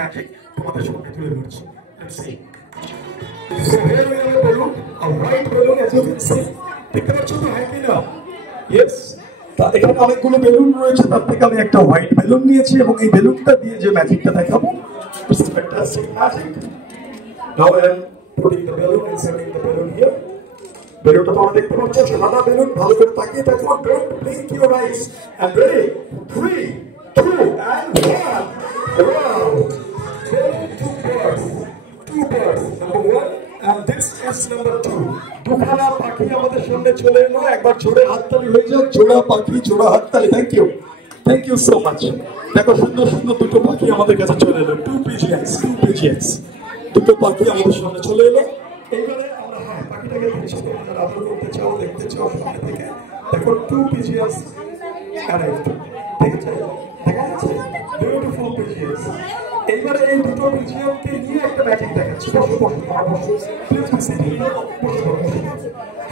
Magic. তোমাদের সামনে তুলে ধরছি। Let's see. So here we have a balloon, a white balloon as you can see. দেখতে পাচ্ছ তো হ্যাঁ কি না? Yes. তা এখানে অনেকগুলো বেলুন রয়েছে, তার থেকে আমি একটা হোয়াইট বেলুন নিয়েছি এবং এই বেলুনটা দিয়ে যে ম্যাজিকটা দেখাবো, it's fantastic magic. Now I am putting the balloon and sending the balloon here. বেলুনটা তোমরা দেখতে পাচ্ছ, সাদা বেলুন, ভালো করে তাকিয়ে দেখো, don't blink your eyes. And ready? 3, 2, and 1. Wow! Two birds. Number 1 and this is number 2. দুখানা পাখি আমাদের সামনে চলে এলো, একবার জোরে হাততালি হয়ে যাক, জোড়া পাখি জোড়া হাততালি। Thank you so much. দেখো সুন্দর সুন্দর দুটো পাখি আমাদের কাছে চলে এলো, টু পিজিএনস। দুটো পাখি আমাদের সামনে চলে এলো। এইবারে আমরা পাখিটাকে দেখছি, তোমরা আদর করতে চাও, দেখতে চাও সামনে থেকে। দেখো টু পিজিএনস অ্যারাইভড। দেখা যাচ্ছে বিউটিফুল পিজিএনস। এইবারে এই দুটো পিজিএনকে নিয়ে একটা ম্যাজিক দেখাচ্ছি।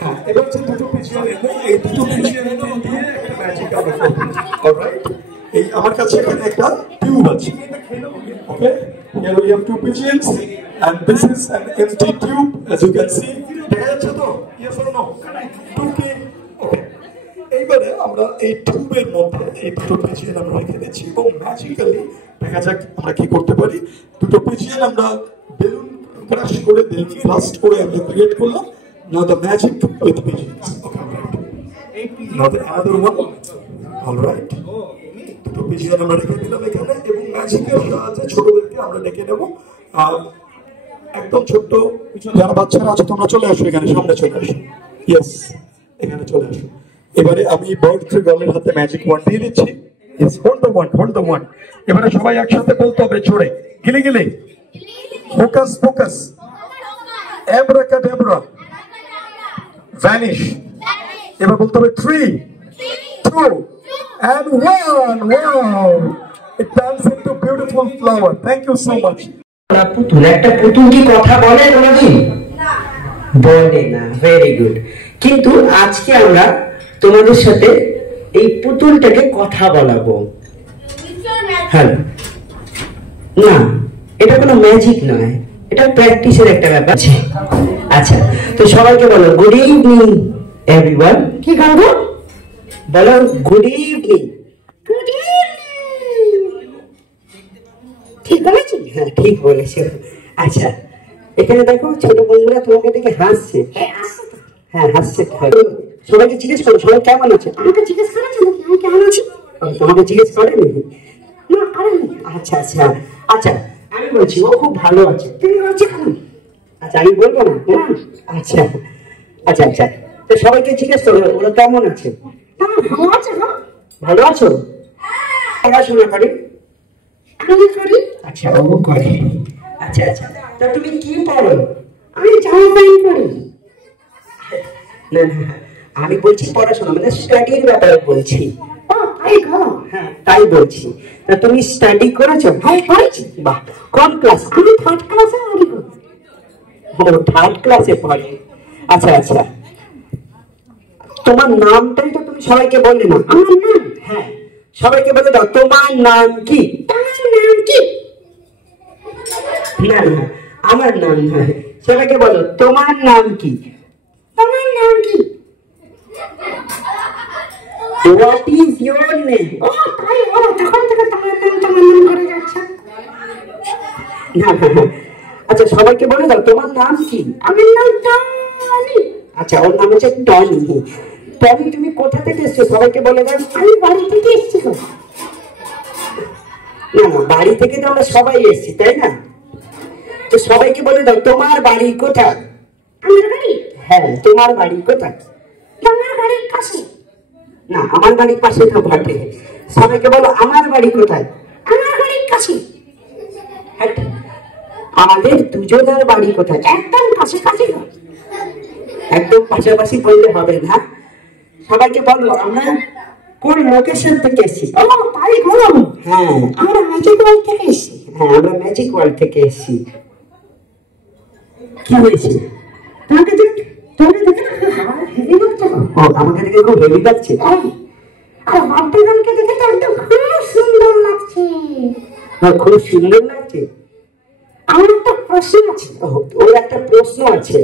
হ্যাঁ, এবার যে দুটো পিজিএন এলো, এই দুটো পিজিএনকে নিয়ে একটা ম্যাজিক আমরা করব। অলরাইট, এই আমার কাছে এখানে একটা টিউব আছে। ওকে, here we have two pigeons and this is an empty tube as you can see. দেখা যাচ্ছে তো? Yes or no? টুকি। ওকে, এইবারে আমরা এই টিউবের মধ্যে এই দুটো পিজিএন আমরা রেখে দিচ্ছি এবং ম্যাজিক্যালি দেখা যাক আমরা কি করতে পারি। দুটো পিজিএন আমরা বেলুন ক্রাশ করে ব্লাস্ট করে আমরা ক্রিয়েট করলাম। Now the magic with pigeons. Okay, right. Now the other one. All right. দুটো পিজিএন আমরা রেখে দিলাম এখানে এবং ম্যাজিকের সাহায্যে ছোটদেরকে আমরা ডেকে নেব। একদম ছোট্ট যারা বাচ্চারা আছে তোমরা চলে আসো এখানে, সামনে চলে আসো। ইয়েস, এখানে চলে আসো। এবারে আমি বার্থডে গার্লের হাতে ম্যাজিক ওয়ান্ড দিয়ে দিচ্ছি। Yes, hold the wand. এবারে সবাই একসাথে বলতে হবে জোরে, গিলে ফোকাস, অ্যাব্রাকাডাব্রা, ভ্যানিশ। এবার বলতে হবে 3, 2 and 1. Wow, it turns into beautiful flower. Thank you so much. পুতুল, একটা পুতুল কি কথা বলে কোনদিন? বলে না। Very good. কিন্তু আজকে আমরা তোমাদের সাথে এই পুতুলটাকে কথা বলাবো। হ্যাঁ, না এটা কোনো ম্যাজিক নয়, এটা প্র্যাকটিসের একটা ব্যাপার আছে। আচ্ছা, তো সবাইকে বলো গুড ইভিনিং এভরিওয়ান। কি করবো বলো? Good evening. ঠিক বলেছি? হ্যাঁ, ঠিক বলেছি। আচ্ছা, এখানে দেখো ছোট বন্ধুরা তোমাকে দেখে হাসছে। হ্যাঁ, হাসছে। সবাইকে জিজ্ঞেস করো সবাই কেমন আছে। আমাকে জিজ্ঞেস করেছো নাকি আমি কেমন আছি? তোমাকে জিজ্ঞেস করেনি? না, করেনি। আচ্ছা, আমি বলছি ও খুব ভালো আছে। তুমি বলছো কেন? আচ্ছা, আমি বলবো না। আচ্ছা, তো সবাইকে জিজ্ঞেস করো ওরা কেমন আছে। ভালো আছো? পড়াশোনা করে? আমি করি। আচ্ছা, ও করে। আচ্ছা, তা তুমি কি পড়ো? আমি জামা প্যান্ট পড়ি। না, আমি বলছি পড়াশোনা মানে স্টাডির ব্যাপারে বলছি। হ্যাঁ, তাই বলছি। তা তুমি স্টাডি করেছো? হ্যাঁ, করেছি। বাহ, কোন ক্লাস? আমি 3rd ক্লাসে পড়ি। ও 3rd ক্লাসে পড়ে। আচ্ছা, তোমার নামটাই তো তুমি সবাইকে বললে না। আমার নাম? হ্যাঁ, সবাইকে বলে দাও তোমার নাম কি। না, আমার নাম নয়, সবাইকে বলো তোমার নাম কি। What is your name? আচ্ছা, সবাইকে বলে দাও তোমার নাম কি। আমার নাম টনি। আচ্ছা, ওর নাম হচ্ছে টনি। টনি, তুমি কোথা থেকে এসছো? সবাইকে বলে দাও। আমি বাড়ি থেকে এসছি। না, বাড়ি থেকে তো আমরা সবাই এসছি, তাই না? তো সবাইকে বলে দাও তোমার বাড়ি কোথায়। আমার বাড়ি? হ্যাঁ, তোমার বাড়ি কোথায়? আমার বাড়ির কাছে। না, আমার বাড়ির পাশে তো বটে। সবাইকে বলো আমার বাড়ি কোথায়। আমার বাড়ির কাছে। আমাদের দুজনের বাড়ি কোথায়? একদম কাছাকাছি। একদম পাশাপাশি বললে হবে না, সবাইকে বলো আমরা কোন লোকেশন থেকে এসেছি। ও তাই বলো। হ্যাঁ আমরা ম্যাজিক ওয়ার্ল্ড থেকে এসেছি। হ্যাঁ আমরা ম্যাজিক ওয়ার্ল্ড থেকে এসেছি। কি হয়েছে? তোমাকে দেখে হেভি লাগছে। ও আমাকে দেখে খুব হেভি লাগছে। আর বাপ্পাকে দেখে তো একদম খুব সুন্দর লাগছে। খুব সুন্দর লাগছে। আমার একটা প্রশ্ন আছে। ওর একটা প্রশ্ন আছে।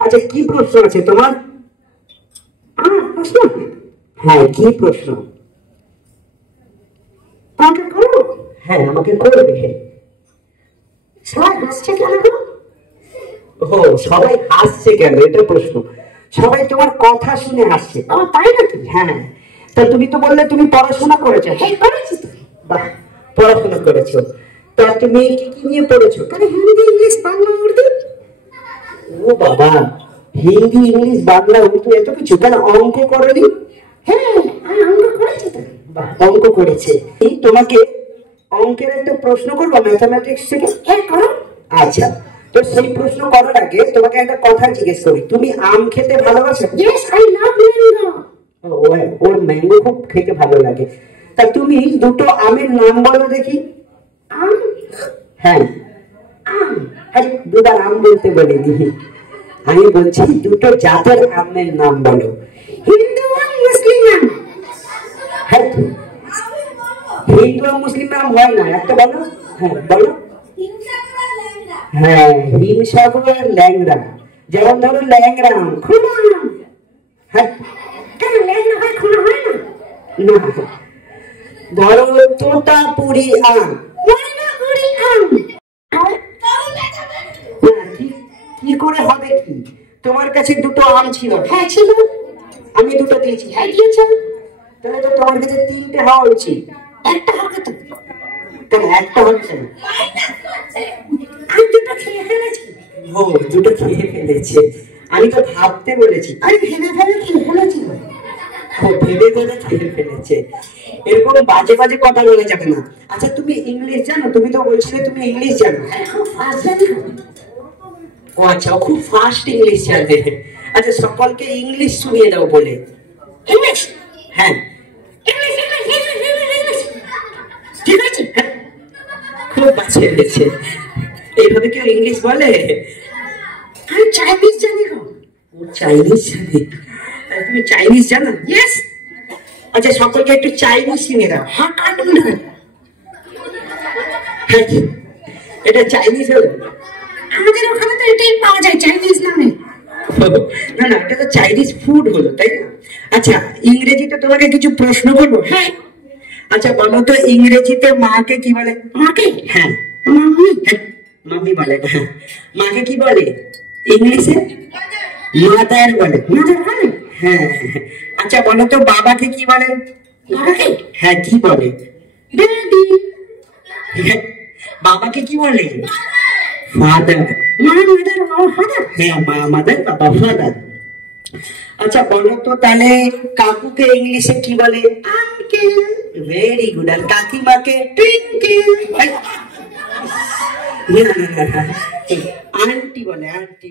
আচ্ছা কি প্রশ্ন আছে তোমার? আমার প্রশ্ন? হ্যাঁ কি প্রশ্ন? আমাকে করো। হ্যাঁ আমাকে করবে। সবাই হাসছে কেন? ও সবাই হাসছে কেন এটা প্রশ্ন? সবাই তোমার কথা শুনে হাসছে। তাই নাকি? হ্যাঁ। তা তুমি তো বললে তুমি পড়াশোনা করেছো। হ্যাঁ করেছি। বাহ পড়াশোনা করেছো। তা তুমি কি কি নিয়ে পড়েছো? হিন্দি ইংলিশ বাংলা উর্দু। ও বাবা হিন্দি ইংলিশ বাংলা উর্দু এত কিছু। কেন অঙ্ক করনি? হ্যাঁ আমি অঙ্ক করেছি তো। বাহ অঙ্ক করেছে। তোমাকে অঙ্কের একটা প্রশ্ন করবো ম্যাথামেটিক্স থেকে। হ্যাঁ করো। আচ্ছা তো সেই প্রশ্ন করার আগে তোমাকে একটা কথা জিজ্ঞেস করি, তুমি আম খেতে ভালোবাসো? Yes I love mango. Or mango খুব খেতে ভালো লাগে। তা তুমি দুটো আমের নাম বলো দেখি। আম? হ্যাঁ আম। হ্যাঁ দুবার আম বলতে বলিনি, আমি বলছি দুটো জাতের আমের নাম বলো। হিন্দু আম মুসলিম আম। হ্যাঁ হিন্দু আর মুসলিম আম হয় না, একটা বলো। হ্যাঁ বলো। হ্যাঁ হিমসাগর আর ল্যাংড়া। যেমন ধরো ল্যাংড়া আম খুনা আম। হ্যাঁ কেন ল্যাংড়া হয় খুনা হয় না? না ধরো তোতাপুরি আম। ময়নাগুড়ি আম। কি করে হবে কি? তোমার কাছে দুটো আম ছিল। হ্যাঁ ছিল। আমি দুটো দিয়েছি। হ্যাঁ দিয়েছ। তাহলে তো তোমার কাছে তিনটে হওয়া উচিত। একটা হবে তো। কেন একটা হচ্ছে না? আমি দুটো খেয়ে ফেলেছি। ও দুটো খেয়ে ফেলেছে। আমি তো ভাবতে বলেছি। আমি ভেবে ভেবে খেয়ে ফেলেছি। ও ভেবে ভেবে খেয়ে ফেলেছে। এরকম বাজে বাজে কথা বলে যাবে না। আচ্ছা তুমি ইংলিশ জানো? তুমি তো বলছিলে তুমি ইংলিশ জানো। খুব ফাস্ট জানি। ও আচ্ছা ও খুব ফাস্ট ইংলিশ জানে। আচ্ছা সকলকে ইংলিশ শুনিয়ে দাও বলে। ইংলিশ? হ্যাঁ ইংলিশ ইংলিশ ইংলিশ ইংলিশ। ঠিক আছে খুব বাজে হয়েছে। এইভাবে কেউ ইংলিশ বলে? আমি চাইনিজ জানি গো। ও চাইনিজ জানে। তুমি চাইনিজ জানো? ইয়েস। আচ্ছা সকলকে একটু চাইনিজ শিখিয়ে দাও। হ্যাঁ এটা চাইনিজ হলো? আমাদের ওখানে তো এটাই পাওয়া যায় চাইনিজ নামে। না না এটা তো চাইনিজ ফুড হলো তাই না? আচ্ছা ইংরেজিতে তোমাকে কিছু প্রশ্ন করবো। হ্যাঁ আচ্ছা বলো তো ইংরেজিতে মাকে কি বলে? মাকে? হ্যাঁ মাম্মি। হ্যাঁ মাম্মি বলে। হ্যাঁ মাকে কি বলে ইংলিশে? মাদার বলে। মাদার বলে? হ্যাঁ আচ্ছা বলো তো বাবাকে কি বলে? বাবাকে? হ্যাঁ কি বলে? ড্যাডি। বাবাকে কি বলে? ফাদার। মা মাদার বাবা ফাদার। হ্যাঁ মা মাদার বাবা ফাদার। আচ্ছা বলো তো তাহলে কাকুকে ইংলিশে কি বলে? আঙ্কেল। Very good. আর কাকিমাকে? টুইঙ্কেল। আন্টি বলে। আন্টি।